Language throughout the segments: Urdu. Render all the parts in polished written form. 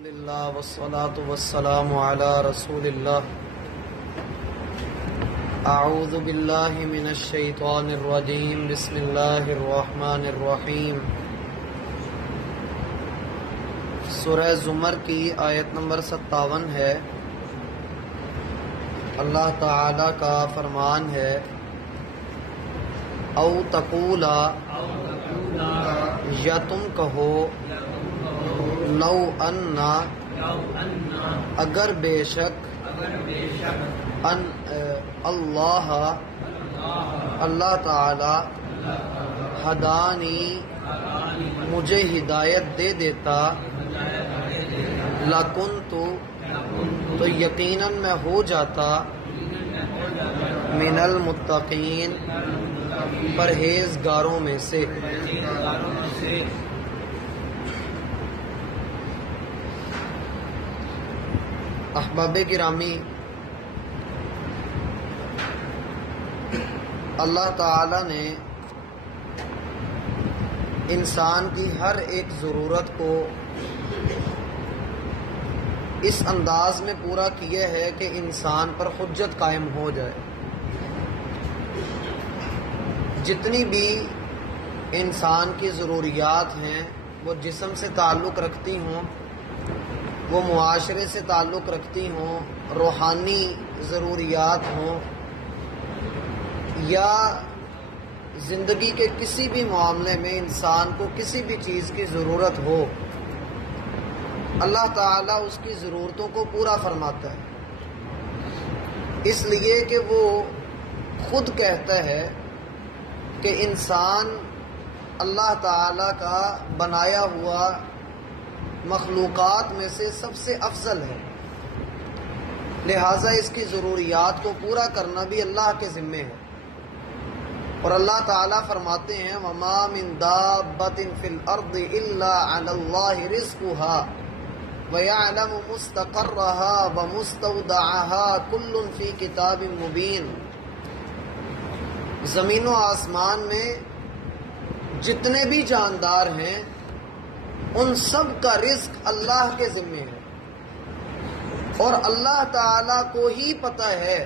الحمدللہ والصلاة والسلام علی رسول اللہ اعوذ باللہ من الشیطان الرجیم بسم اللہ الرحمن الرحیم سورہ زمر کی آیت نمبر 57 ہے۔ اللہ تعالی کا فرمان ہے او تقولا یا تم کہو لو انا اگر بے شک اللہ تعالی ہدانی مجھے ہدایت دے دیتا لکنت تو یقیناً میں ہو جاتا من المتقین پرہیزگاروں میں سے۔ احباب گرامی، اللہ تعالی نے انسان کی ہر ایک ضرورت کو اس انداز میں پورا کیا ہے کہ انسان پر حجت قائم ہو جائے۔ جتنی بھی انسان کی ضروریات ہیں وہ جسم سے تعلق رکھتی ہوں، وہ معاشرے سے تعلق رکھتی ہوں، روحانی ضروریات ہوں یا زندگی کے کسی بھی معاملے میں انسان کو کسی بھی چیز کی ضرورت ہو، اللہ تعالیٰ اس کی ضرورتوں کو پورا فرماتا ہے، اس لیے کہ وہ خود کہتا ہے کہ انسان اللہ تعالیٰ کا بنایا ہوا مخلوقات میں سے سب سے افضل ہے، لہٰذا اس کی ضروریات کو پورا کرنا بھی اللہ کے ذمے ہے۔ اور اللہ تعالیٰ فرماتے ہیں وَمَا مِن دَابَّةٍ فِي الْأَرْضِ إِلَّا عَلَى اللَّهِ رِزْقُهَا وَيَعْلَمُ مُسْتَقَرَّهَا وَمُسْتَوْدَعَهَا كُلٌّ فِي كِتَابٍ مُبِينٍ۔ زمین و آسمان میں جتنے بھی جاندار ہیں ان سب کا رزق اللہ کے ذمے ہے، اور اللہ تعالیٰ کو ہی پتہ ہے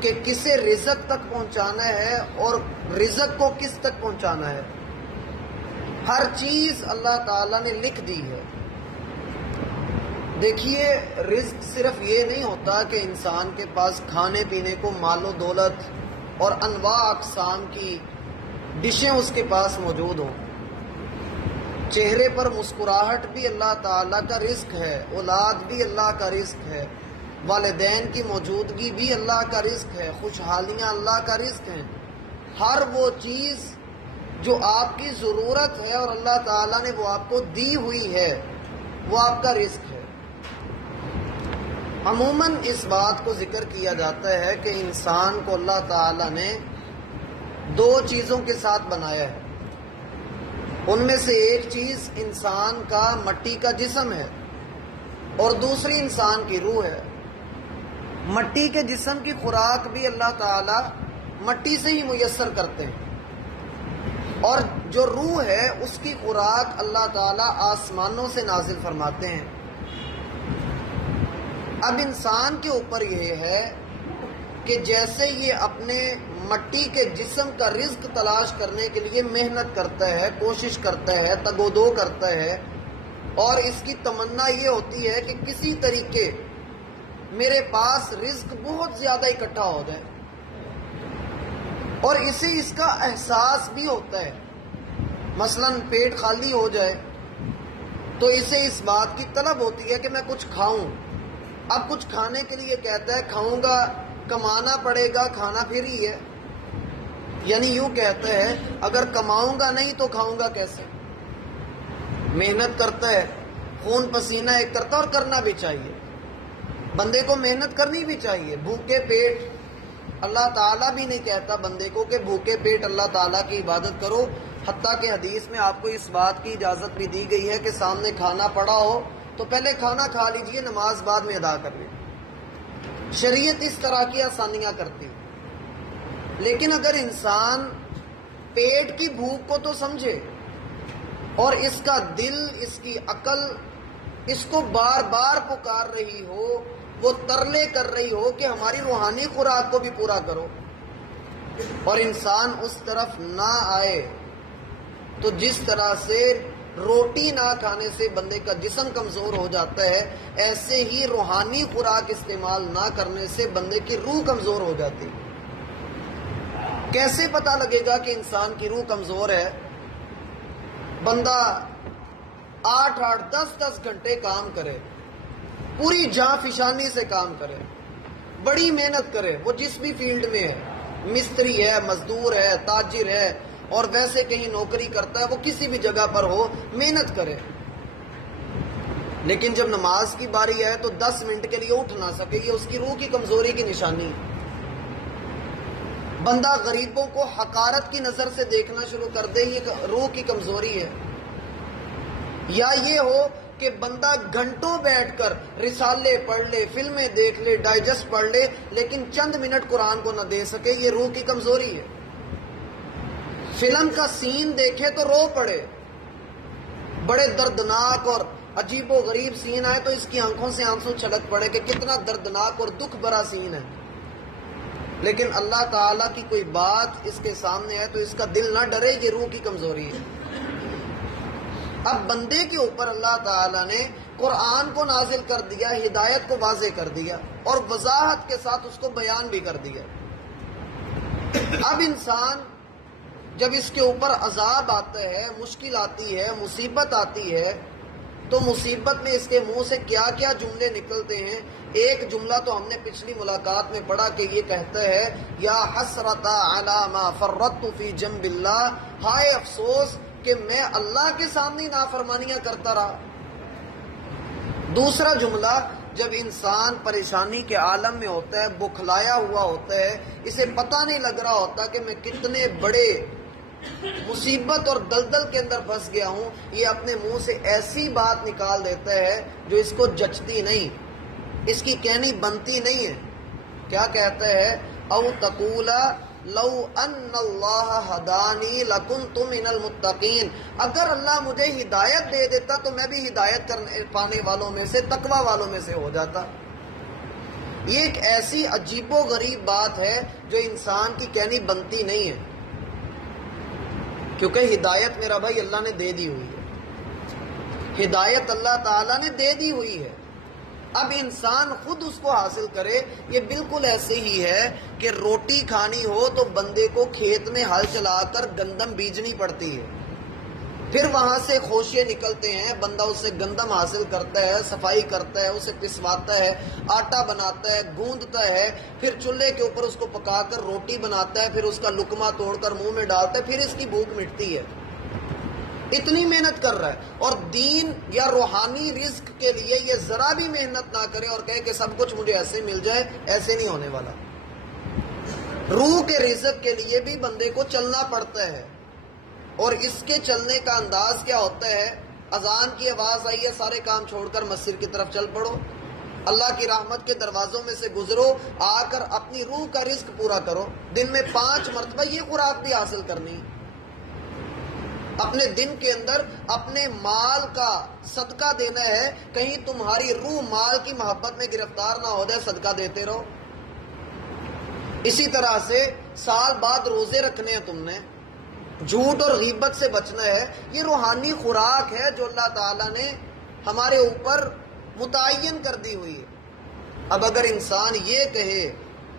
کہ کسے رزق تک پہنچانا ہے اور رزق کو کس تک پہنچانا ہے۔ ہر چیز اللہ تعالیٰ نے لکھ دی ہے۔ دیکھیے، رزق صرف یہ نہیں ہوتا کہ انسان کے پاس کھانے پینے کو مال و دولت اور انواع اقسام کی ڈشیں اس کے پاس موجود ہوں۔ چہرے پر مسکراہٹ بھی اللہ تعالیٰ کا رزق ہے، اولاد بھی اللہ کا رزق ہے، والدین کی موجودگی بھی اللہ کا رزق ہے، خوشحالیاں اللہ کا رزق ہیں۔ ہر وہ چیز جو آپ کی ضرورت ہے اور اللہ تعالیٰ نے وہ آپ کو دی ہوئی ہے وہ آپ کا رزق ہے۔ عموماً اس بات کو ذکر کیا جاتا ہے کہ انسان کو اللہ تعالیٰ نے دو چیزوں کے ساتھ بنایا ہے، ان میں سے ایک چیز انسان کا مٹی کا جسم ہے اور دوسری انسان کی روح ہے۔ مٹی کے جسم کی خوراک بھی اللہ تعالیٰ مٹی سے ہی میسر کرتے ہیں، اور جو روح ہے اس کی خوراک اللہ تعالیٰ آسمانوں سے نازل فرماتے ہیں۔ اب انسان کے اوپر یہ ہے کہ جیسے یہ اپنے مٹی کے جسم کا رزق تلاش کرنے کے لیے محنت کرتا ہے، کوشش کرتا ہے، تگ و دو کرتا ہے، اور اس کی تمنا یہ ہوتی ہے کہ کسی طریقے میرے پاس رزق بہت زیادہ اکٹھا ہو جائے، اور اسے اس کا احساس بھی ہوتا ہے۔ مثلا پیٹ خالی ہو جائے تو اسے اس بات کی طلب ہوتی ہے کہ میں کچھ کھاؤں۔ اب کچھ کھانے کے لیے کہتا ہے کھاؤں گا، کمانا پڑے گا، کھانا پھر ہی ہے، یعنی یوں کہتا ہے اگر کماؤں گا نہیں تو کھاؤں گا کیسے۔ محنت کرتا ہے، خون پسینہ ایک کرتا، اور کرنا بھی چاہیے، بندے کو محنت کرنی بھی چاہیے۔ بھوکے پیٹ اللہ تعالیٰ بھی نہیں کہتا بندے کو کہ بھوکے پیٹ اللہ تعالیٰ کی عبادت کرو، حتیٰ کہ حدیث میں آپ کو اس بات کی اجازت بھی دی گئی ہے کہ سامنے کھانا پڑا ہو تو پہلے کھانا کھا لیجئے، نماز بعد میں ادا کر لیں۔ شریعت اس طرح کی آسانیاں کرتی۔ لیکن اگر انسان پیٹ کی بھوک کو تو سمجھے اور اس کا دل، اس کی عقل اس کو بار بار پکار رہی ہو، وہ ترلے کر رہی ہو کہ ہماری روحانی خوراک کو بھی پورا کرو، اور انسان اس طرف نہ آئے، تو جس طرح سے روٹی نہ کھانے سے بندے کا جسم کمزور ہو جاتا ہے، ایسے ہی روحانی خوراک استعمال نہ کرنے سے بندے کی روح کمزور ہو جاتی۔ کیسے پتہ لگے گا کہ انسان کی روح کمزور ہے؟ بندہ 8-8 10-10 گھنٹے کام کرے، پوری جاں فشانی سے کام کرے، بڑی محنت کرے، وہ جس بھی فیلڈ میں ہے، مستری ہے، مزدور ہے، تاجر ہے، اور ویسے کہیں نوکری کرتا ہے، وہ کسی بھی جگہ پر ہو، محنت کرے، لیکن جب نماز کی باری ہے تو 10 منٹ کے لیے اٹھ نہ سکے، یہ اس کی روح کی کمزوری کی نشانی ہے۔ بندہ غریبوں کو حقارت کی نظر سے دیکھنا شروع کر دے، یہ روح کی کمزوری ہے۔ یا یہ ہو کہ بندہ گھنٹوں بیٹھ کر رسالے پڑھ لے، فلمیں دیکھ لے، ڈائجسٹ پڑھ لے، لیکن چند منٹ قرآن کو نہ دے سکے، یہ روح کی کمزوری ہے۔ فلم کا سین دیکھے تو رو پڑے، بڑے دردناک اور عجیب و غریب سین آئے تو اس کی آنکھوں سے آنسو چھلک پڑے کہ کتنا دردناک اور دکھ بھرا سین ہے، لیکن اللہ تعالیٰ کی کوئی بات اس کے سامنے ہے تو اس کا دل نہ ڈرے، یہ روح کی کمزوری ہے۔ اب بندے کے اوپر اللہ تعالیٰ نے قرآن کو نازل کر دیا، ہدایت کو واضح کر دیا، اور وضاحت کے ساتھ اس کو بیان بھی کر دیا۔ اب انسان جب اس کے اوپر عذاب آتا ہے، مشکل آتی ہے، مصیبت آتی ہے، تو مصیبت میں اس کے منہ سے کیا کیا جملے نکلتے ہیں۔ ایک جملہ تو ہم نے پچھلی ملاقات میں پڑھا کہ یہ کہتا ہے یا حسرۃ علی ما فرطت فی جنب اللہ، ہائے افسوس کہ میں اللہ کے سامنے نافرمانیاں کرتا رہا۔ دوسرا جملہ، جب انسان پریشانی کے عالم میں ہوتا ہے، بکھلایا ہوا ہوتا ہے، اسے پتہ نہیں لگ رہا ہوتا کہ میں کتنے بڑے مصیبت اور دلدل کے اندر پھنس گیا ہوں، یہ اپنے منہ سے ایسی بات نکال دیتا ہے جو اس کو جچتی نہیں، اس کی کہنی بنتی نہیں ہے۔ کیا کہتا ہے؟ او تقولا لو ان اللہ ہدانی لکنت من المتقین، اگر اللہ مجھے ہدایت دے دیتا تو میں بھی ہدایت پانے والوں میں سے، تقوی والوں میں سے ہو جاتا۔ یہ ایک ایسی عجیب و غریب بات ہے جو انسان کی کہنی بنتی نہیں ہے، کیونکہ ہدایت میرا بھائی اللہ نے دے دی ہوئی ہے، ہدایت اللہ تعالیٰ نے دے دی ہوئی ہے۔ اب انسان خود اس کو حاصل کرے، یہ بالکل ایسے ہی ہے کہ روٹی کھانی ہو تو بندے کو کھیت میں ہل چلا کر گندم بیجنی پڑتی ہے، پھر وہاں سے خوشے نکلتے ہیں، بندہ اس سے گندم حاصل کرتا ہے، صفائی کرتا ہے، اسے پسواتا ہے، آٹا بناتا ہے، گوندتا ہے، پھر چولہے کے اوپر اس کو پکا کر روٹی بناتا ہے، پھر اس کا لقمہ توڑ کر منہ میں ڈالتا ہے، پھر اس کی بھوک مٹتی ہے۔ اتنی محنت کر رہا ہے، اور دین یا روحانی رزق کے لیے یہ ذرا بھی محنت نہ کرے اور کہے کہ سب کچھ مجھے ایسے مل جائے، ایسے نہیں ہونے والا۔ روح کے رزق کے لیے بھی بندے کو چلنا پڑتا ہے، اور اس کے چلنے کا انداز کیا ہوتا ہے؟ اذان کی آواز آئی ہے، سارے کام چھوڑ کر مسجد کی طرف چل پڑو، اللہ کی رحمت کے دروازوں میں سے گزرو، آ کر اپنی روح کا رزق پورا کرو۔ دن میں 5 مرتبہ یہ خوراک بھی حاصل کرنی، اپنے دن کے اندر اپنے مال کا صدقہ دینا ہے، کہیں تمہاری روح مال کی محبت میں گرفتار نہ ہو جائے، صدقہ دیتے رہو۔ اسی طرح سے سال بعد روزے رکھنے ہیں تم نے، جھوٹ اور غیبت سے بچنا ہے، یہ روحانی خوراک ہے جو اللہ تعالیٰ نے ہمارے اوپر متعین کر دی ہوئی ہے۔ اب اگر انسان یہ کہے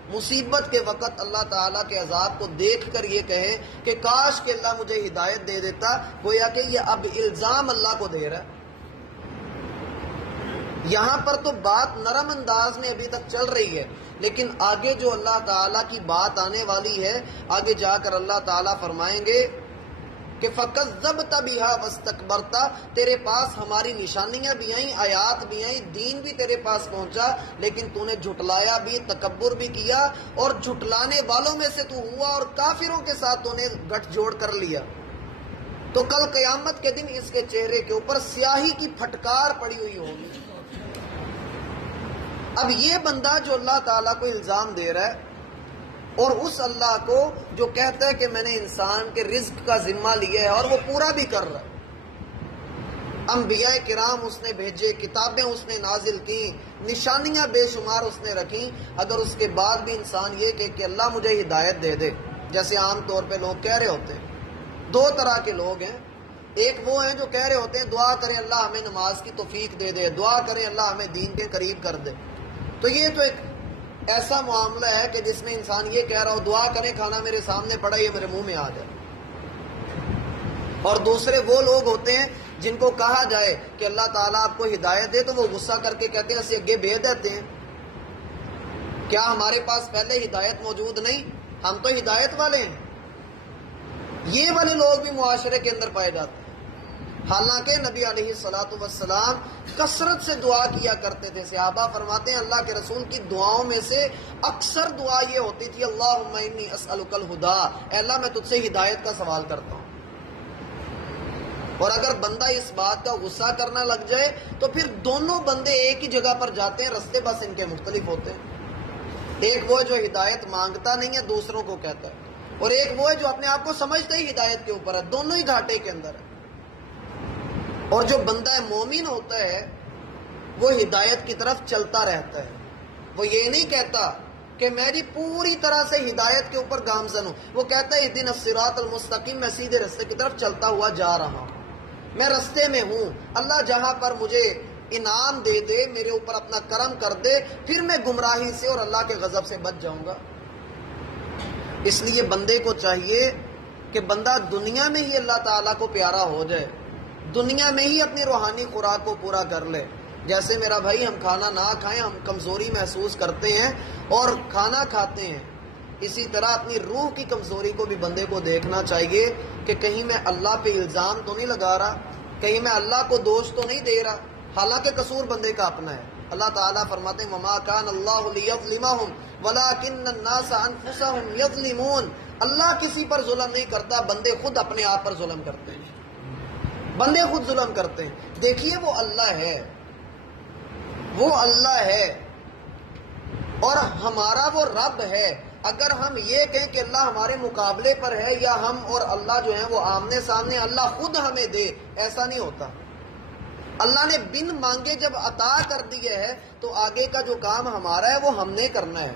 مصیبت کے وقت اللہ تعالیٰ کے عذاب کو دیکھ کر یہ کہے کہ کاش کہ اللہ مجھے ہدایت دے دیتا، گویا کہ یہ اب الزام اللہ کو دے رہا ہے۔ یہاں پر تو بات نرم انداز میں ابھی تک چل رہی ہے، لیکن آگے جو اللہ تعالیٰ کی بات آنے والی ہے، آگے جا کر اللہ تعالیٰ فرمائیں گے کہ فَكَذَّبْتَ بِهَا وَاسْتَكْبَرْتَ، تیرے پاس ہماری نشانیاں بھی آئیں، آیات بھی آئیں، دین بھی تیرے پاس پہنچا، لیکن تو نے جھٹلایا بھی، تکبر بھی کیا، اور جھٹلانے والوں میں سے تو ہوا، اور کافروں کے ساتھ تو نے گٹھ جوڑ کر لیا، تو کل قیامت کے دن اس کے چہرے کے اوپر سیاہی کی پھٹکار پڑی ہوئی ہوگی۔ اب یہ بندہ جو اللہ تعالیٰ کو الزام دے رہا ہے، اور اس اللہ کو جو کہتا ہے کہ میں نے انسان کے رزق کا ذمہ لیا ہے اور وہ پورا بھی کر رہا ہے، انبیاء کرام اس نے بھیجے، کتابیں اس نے نازل کی، نشانیاں بے شمار اس نے رکھی، اگر اس کے بعد بھی انسان یہ کہ اللہ مجھے ہدایت دے دے، جیسے عام طور پہ لوگ کہہ رہے ہوتے ہیں، دو طرح کے لوگ ہیں، ایک وہ ہیں جو کہہ رہے ہوتے ہیں دعا کریں اللہ ہمیں نماز کی توفیق دے دے، دعا کریں اللہ ہمیں دین کے قریب کر دے، تو یہ تو ایک ایسا معاملہ ہے کہ جس میں انسان یہ کہہ رہا ہو دعا کریں کھانا میرے سامنے پڑا یہ میرے منہ میں آ جائے۔ اور دوسرے وہ لوگ ہوتے ہیں جن کو کہا جائے کہ اللہ تعالیٰ آپ کو ہدایت دے تو وہ غصہ کر کے کہتے ہیں اسے اگے بھیج دیتے ہیں، کیا ہمارے پاس پہلے ہدایت موجود نہیں؟ ہم تو ہدایت والے ہیں۔ یہ والے لوگ بھی معاشرے کے اندر پائے جاتے ہیں، حالانکہ نبی علیہ الصلوۃ والسلام کثرت سے دعا کیا کرتے تھے۔ صحابہ فرماتے ہیں اللہ کے رسول کی دعاؤں میں سے اکثر دعا یہ ہوتی تھی اللہم انی اسألک الہدی، اے اللہ میں تجھ سے ہدایت کا سوال کرتا ہوں۔ اور اگر بندہ اس بات کا غصہ کرنا لگ جائے تو پھر دونوں بندے ایک ہی جگہ پر جاتے ہیں، رستے بس ان کے مختلف ہوتے ہیں، ایک وہ جو ہدایت مانگتا نہیں ہے دوسروں کو کہتا ہے، اور ایک وہ ہے جو اپنے آپ کو سمجھتا ہی ہدایت کے اوپر ہے، دونوں ہی گھاٹے کے اندر ہے۔ اور جو بندہ مومن ہوتا ہے وہ ہدایت کی طرف چلتا رہتا ہے، وہ یہ نہیں کہتا کہ میری پوری طرح سے ہدایت کے اوپر گامزن ہوں، وہ کہتا ہے اہدنا الصراط المستقیم، میں سیدھے رستے کی طرف چلتا ہوا جا رہا ہوں، میں رستے میں ہوں، اللہ جہاں پر مجھے انعام دے دے، میرے اوپر اپنا کرم کر دے، پھر میں گمراہی سے اور اللہ کے غضب سے بچ جاؤں گا۔ اس لیے بندے کو چاہیے کہ بندہ دنیا میں ہی اللہ تعالیٰ کو پیارا ہو جائے، دنیا میں ہی اپنی روحانی خوراک کو پورا کر لے۔ جیسے میرا بھائی ہم کھانا نہ کھائیں ہم کمزوری محسوس کرتے ہیں اور کھانا کھاتے ہیں، اسی طرح اپنی روح کی کمزوری کو بھی بندے کو دیکھنا چاہیے کہ کہیں میں اللہ پہ الزام تو نہیں لگا رہا، کہیں میں اللہ کو دوش تو نہیں دے رہا، حالانکہ قصور بندے کا اپنا ہے۔ اللہ تعالیٰ فرماتے ہیں وَمَا كَانَ اللَّهُ لِيَظْلِمَهُمْ وَلَكِنَّ النَّاسَ أَنفُسَهُمْ يَظْلِمُونَ، اللہ کسی پر ظلم نہیں کرتا، بندے خود اپنے آپ پر ظلم کرتے ہیں، بندے خود ظلم کرتے ہیں۔ دیکھیے وہ اللہ ہے، وہ اللہ ہے اور ہمارا وہ رب ہے۔ اگر ہم یہ کہیں کہ اللہ ہمارے مقابلے پر ہے یا ہم اور اللہ جو ہیں وہ آمنے سامنے، اللہ خود ہمیں دے، ایسا نہیں ہوتا۔ اللہ نے بن مانگے جب عطا کر دیے ہے تو آگے کا جو کام ہمارا ہے وہ ہم نے کرنا ہے۔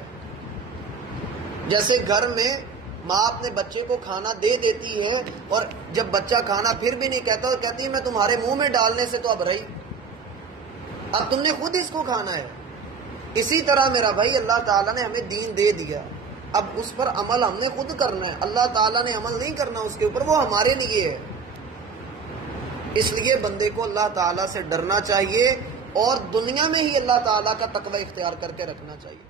جیسے گھر میں ماں اپنے بچے کو کھانا دے دیتی ہے اور جب بچہ کھانا پھر بھی نہیں کہتا اور کہتی ہے میں تمہارے منہ میں ڈالنے سے تو اب رہی، اب تم نے خود اس کو کھانا ہے۔ اسی طرح میرا بھائی اللہ تعالیٰ نے ہمیں دین دے دیا، اب اس پر عمل ہم نے خود کرنا ہے، اللہ تعالیٰ نے عمل نہیں کرنا اس کے اوپر، وہ ہمارے لیے ہے۔ اس لیے بندے کو اللہ تعالیٰ سے ڈرنا چاہیے اور دنیا میں ہی اللہ تعالیٰ کا تقوی اختیار کر کے رکھنا چاہیے۔